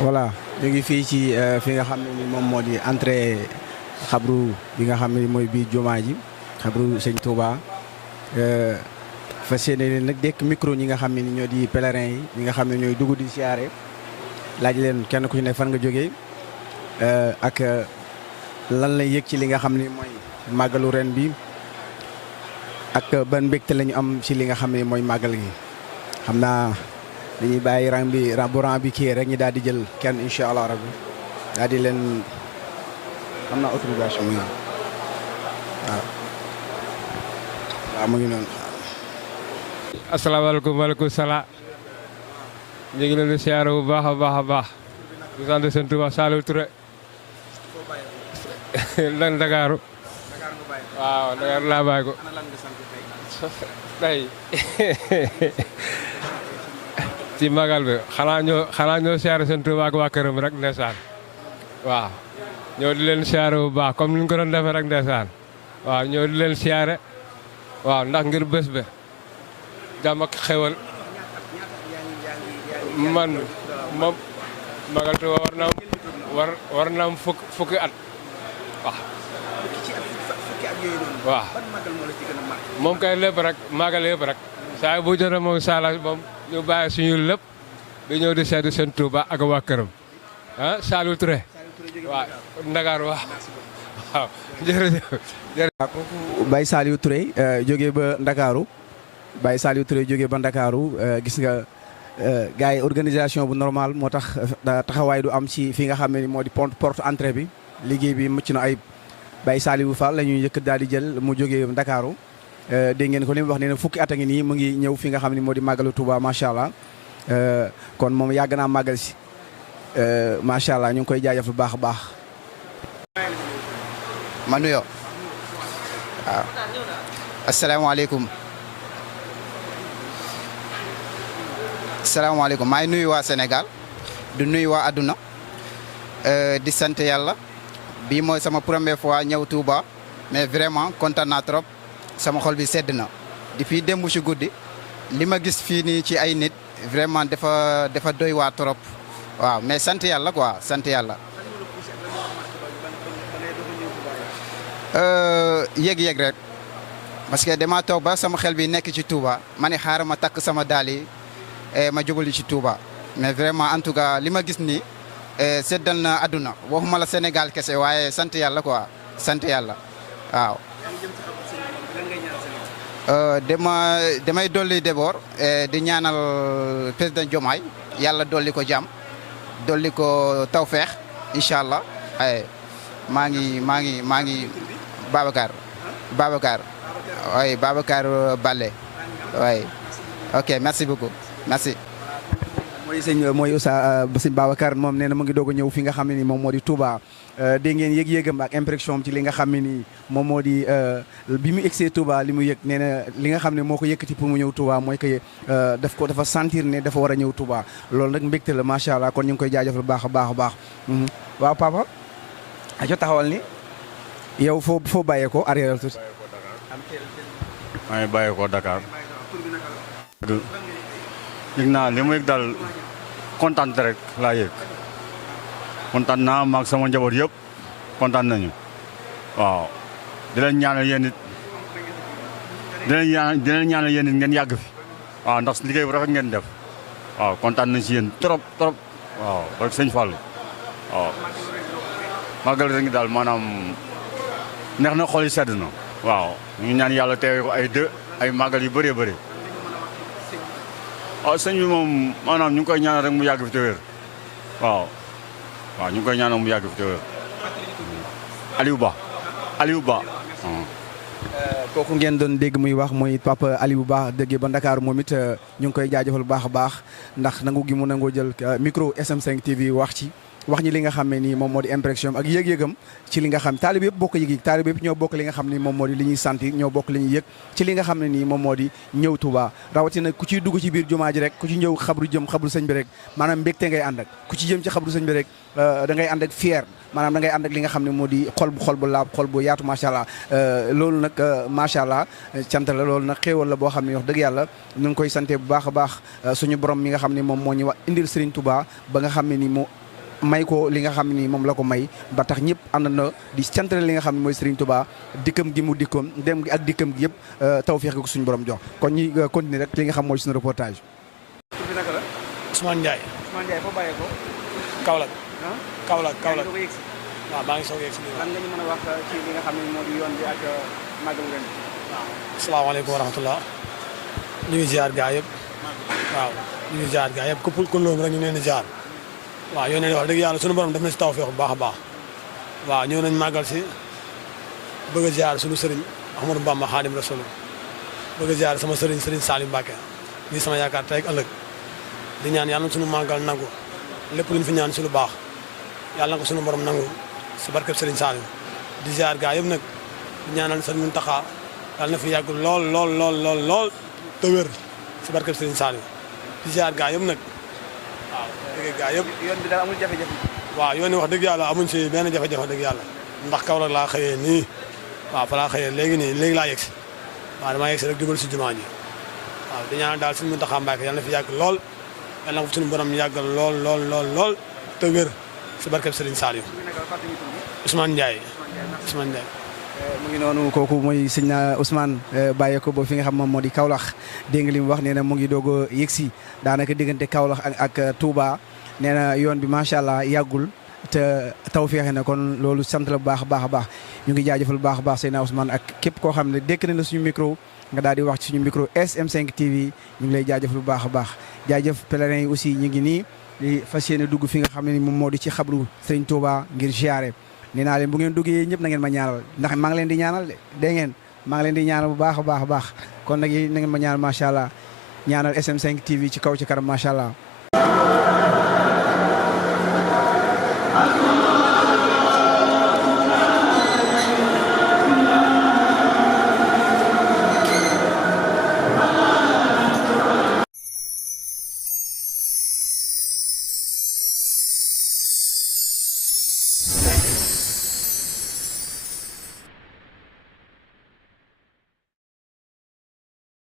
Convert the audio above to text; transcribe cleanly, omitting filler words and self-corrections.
voilà ñu ngi fii ci fi nga xam ne ni moom moo di entrée xabru bi nga xam ne mooy biir jumaa ji xabru sëñ Touba fas yéene leen nag dekk micro ñi nga xam ne ni ñoo di pèlerin yi ñi nga xam ne ñooy dugg di siyaare laaj leen kenn ku ci ne fan nga jógee ak lan lay yëg ci li nga xam ne mooy màggalu ren bi ak ban mbégte la ñu am ci li nga xam ne mooy màggal gi xam naa dañuy bàyyi rang bi kii rek ñi daal di jël kenn incha allah rabbi daal di leen am naa autorisation mu waaw mu ngi noonu. asalaamaaleykum maaleykum salaam ñu ngi leen di siyaare bu baax a baax a baax di sant seen Tuubaa Saliou Touré lan Dakaaru waaw Dakaaru laa bàyyi ko tey ci magal bi xanaa ñoo siyaare seen Tuubaa ak waa këram rek ndeysaan waaw ñoo di leen siyaare bu baax comme ni ñu ko doon defee rek ndeysaan waaw ñoo di leen siyaare waaw ndax ngir bés be jàmm ak xewal man moom magal Tuuba war na am fukki at waaw moom kay lépp rek magal yëpp rek saa bu jotee moom saala moom ñu bàyyi suñu lépp di ñëw di seeti seen Tuuba ak waa këram ah Saliou Touré waaw Ndakaaru waaw jërëjëf Baye Saliou Touré jógee ba Ndakaaru Baye Saliou Touré jógee ba Ndakaaru gis nga gars yi organisation bu normal moo tax taxawaay du am ci fi nga xam ne moo di porte entrée bi liggéey bi mucc na ayib Baye Saliou Fall la ñuy yëkk daal di jël mu jógee Ndakaaru dégg ngeen ko li mu wax ne ne fukki at a ngi nii mu ngi ñëw fi nga xam ne moo di màggalu Touba macha allah kon moom yàgg naa màggal si macha allah ñu ngi koy jaajëf lu baax a baax. ma nuyoo waaw asalaamaaleykum asalaamaaleykum maa ngi nuyu waa Sénégal du nuyu waa àdduna di sant yàlla bii mooy sama première fois ñëw Touba mais vraiment kontaan naa trop sama xol bi sedd na depuis démb ci guddi li ma gis fii nii ci ay nit vraiment dafa doy waa trop waaw mais sant yàlla quoi sant yàlla. yéeg-yéeg rek parce que dama toog ba sama xel bi nekk ci Touba ma ne xaaral ma takk sama daal yi ma jubali ci Touba mais vraiment en tout cas li ma gis nii seddal na àdduna waxuma la Sénégal kese waaye sant yàlla quoi sant yàlla waaw. damay dolli d'abord di ñaanal président Diomaye yàlla dolli ko jàmm dolli ko tawfeex incha allah maa ngi Babacar oui Babacar Baldé oui ok merci beaucoup merci. mooy sëñ Babacar moom nee na mu ngi doog a ñëw fi nga xam ne ni moom moo di Touba dégg ngeen yëg-yëgam ak impression ci li nga xam ne ni moom moo di bi mu egsee Touba li mu yëg nee na li nga xam ne moo ko yëkkati pour mu ñëw Touba mooy que dafa sentir ne dafa war a ñëw Touba loolu nag mbégte la macha allah kon ñu ngi koy jaajëfal baax a baax a baax. waaw papa aco taxawal ni yow foo bàyyeekoo arrière tuuti. maa ngi bàyyeekoo Dakar. yëg naa li mu yëg daal kontaan rek laa yëg kontaan naa maag sama njaboot yëpp kontaan nañu waaw di leen ñaanal yéen it di leen ñaanal yéen it ngeen yàgg fi waaw ndax liggéey bu rafet ngeen def waaw kontaan nañ si yéen trop trop waaw rek sëñ Fallou waaw màggal rek ngi daal maanaam neex na xol yi sedd na waaw ñu ñaan yàlla teewee ko ay màggal yu bëree bëri waaw sëñ bi moom maanaam ñu ngi koy ñaanal rek mu yàgg fi te wér waaw ñu ngi koy ñaanal mu yàgg fi te wér Aliou Ba kooku ngeen doon dégg muy wax mooy papa Aliou Ba déggee ba Ndakaaru moom it ñu ngi koy jaajëfal bu baax a baax ndax nangu gi mu nangoo jël micro SM5 TV wax ñi li nga xam ne nii moom moo di impression ak yëg-yëgam ci li nga xam taalib yëpp bokk yëg-yëg taalib yëpp ñoo bokk li nga xam ne moom moo di li ñuy sant ñoo bokk li ñuy yëg ci li nga xam ne nii moom moo di ñëw Touba rawatina ku ciy dugg ci biir jumaa ji rek ku ci ñëw xabru sëñ bi rek maanaam mbégte ngay ànd ak ku ci jëm ci xabru sëñ bi rek da ngay ànd ak fier maanaam da ngay ànd ak li nga xam ne moo di xol bu laab xol bu yaatu macha allah loolu nag macha allah cant la loolu nag xéewal la boo xam ne wax dëgg yàlla ñu ngi koy sante bu baax a baax suñu borom mi nga xam ne moom moo ñu wax indil Serigne Touba ba nga xam ne ni moo may ko li nga xam ne ni moom la ko may ba tax ñëpp ànd na di cantale li nga xam ne mooy Serigne Touba dikkam gi mu dikkoon dem gi ak dikkam gi yëpp tawfeex ko suñu borom jox kon ñi continuer rek li nga xam mooy suñu reportage. tur bi naka la. Ousmane Ndiaye. Ousmane Ndiaye foo bàyyee ko. Kaolack. Kaolack. waaw maa ngi soog a yegg si lan nga ñu mën a wax ci li nga xam ne moo di yoon bi ak màggal ren bi. waaw asalaamaaleykum wa rahmatulah. ñu ngi ziar gaa yëpp. waaw ñu ngi ziar gaa yëpp ku loom rek ñu ngi leen di ziar. waaw yow wax dëgg yàlla sunu borom def na si tawfeex bu baax a baax. waaw ñëw nañ màggal si bëgg a ziar sunu sëriñ Ahmadou Bamba Xaadim Rasul bëgg a ziar sama sëriñ Salim Mbacke lii sama yaakaar tey ak ëllëg di ñaan yàlla na sunu màggal nangu lépp luñ fi ñaan si lu baax yàlla na ko sunu borom nangu si barkeb sëriñ Salim di ziar gaa yëpp nag di ñaanal sëriñ Muntaxa yàlla na fi yàgg lool te wér si barkeb sëriñ Salim di ziar gaa yëpp nag waaw dëgg gaa yëpp. yoon bi daal amul jafe-jafe. waaw yoon wax dëgg yàlla amuñ si benn jafe-jafe dëgg yàlla ndax Kaolack laa xëyee nii waaw fa laa xëyee léegi laa yegg si waaw damaa yegg si rek dugal si jumaa ji waaw di ñaanal daal suñu Muntaxa Mbàkke yàlla na fi yàgg lool yàlla na ko suñu borom yàggal lool te wér si barkeb Serigne Saliou. Ousmane Ndiaye. mu ngi noonu kooku mooy sëñ na Ousmane bàyyee ko ba fi nga xam moom moo di Kaolack dégg nga li mu wax nee na mu ngi doog a yegg si daanaka diggante Kaolack ak Touba nee na yoon bi macha allah yàggul te taw feexe na kon loolu sant la bu baax a baax ñu ngi jaajëfal bu baax a baax sëñ na Ousmane ak képp koo xam ne dékk na suñu micro nga daal di wax ci suñu micro SM5 TV ñu ngi lay jaajëfal bu baax a baax jaajëf pèlerins yi aussi ñu ngi nii di fas yéene dugg fi nga xam ne ni moom moo di ci xabru Serigne Touba ngir ziare. nee naa leen bu ngeen duggee ñëpp na ngeen ma ñaanal ndax maa ngi leen di ñaanal de dégg ngeen maa ngi leen di ñaanal bu baax a baax kon nag yi na ngeen ma ñaanal macha allah ñaanal SM5 TV ci kaw ci kanam macha allah.